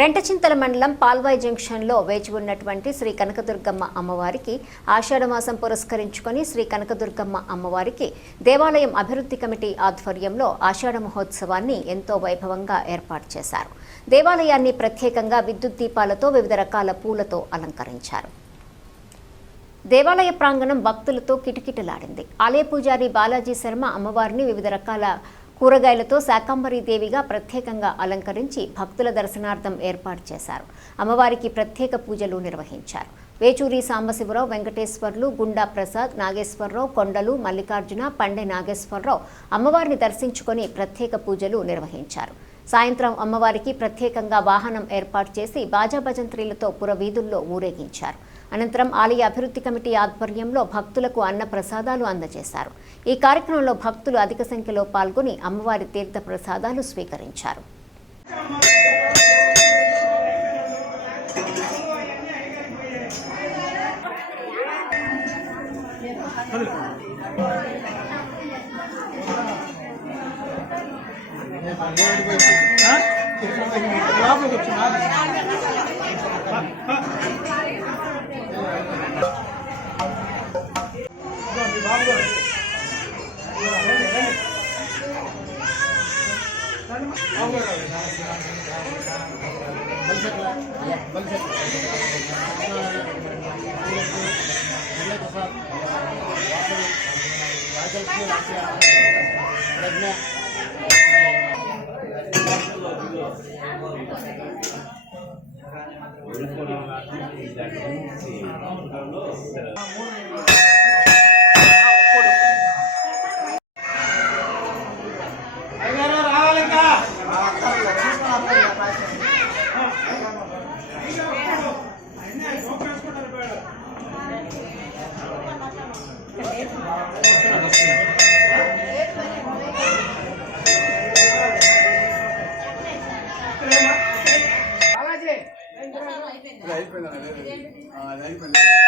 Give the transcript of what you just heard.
రెంటచింతల మండలం పాల్వాయి జంక్షన్లో వేచి ఉన్నటువంటి శ్రీ కనకదుర్గమ్మ అమ్మవారికి ఆషాఢమాసం పురస్కరించుకొని శ్రీ కనకదుర్గమ్మ అమ్మవారికి దేవాలయం అభివృద్ధి కమిటీ ఆధ్వర్యంలో ఆషాఢ మహోత్సవాన్ని ఎంతో వైభవంగా ఏర్పాటు చేశారు. దేవాలయాన్ని ప్రత్యేకంగా విద్యుత్ దీపాలతో వివిధ రకాల పూలతో అలంకరించారు. దేవాలయ ప్రాంగణం భక్తులతో కిటకిటలాడింది. ఆలయ పూజారి బాలాజీ శర్మ అమ్మవారిని వివిధ రకాల కూరగాయలతో శాకంబరీ దేవిగా ప్రత్యేకంగా అలంకరించి భక్తుల దర్శనార్థం ఏర్పాటు చేశారు. అమ్మవారికి ప్రత్యేక పూజలు నిర్వహించారు. వేచూరి సాంబశివరావు, వెంకటేశ్వర్లు, గుండా ప్రసాద్, నాగేశ్వరరావు, కొండలు, మల్లికార్జున, పండె నాగేశ్వరరావు అమ్మవారిని దర్శించుకొని ప్రత్యేక పూజలు నిర్వహించారు. సాయంత్రం అమ్మవారికి ప్రత్యేకంగా వాహనం ఏర్పాటు చేసి బాజా భజంత్రీలతో పురవీధుల్లో ఊరేగించారు. అనంతరం ఆలయ అభివృద్ధి కమిటీ ఆధ్వర్యంలో భక్తులకు అన్న ప్రసాదాలు అందజేశారు. ఈ కార్యక్రమంలో భక్తులు అధిక సంఖ్యలో పాల్గొని అమ్మవారి తీర్థ ప్రసాదాలు స్వీకరించారు. అయిపోయింది.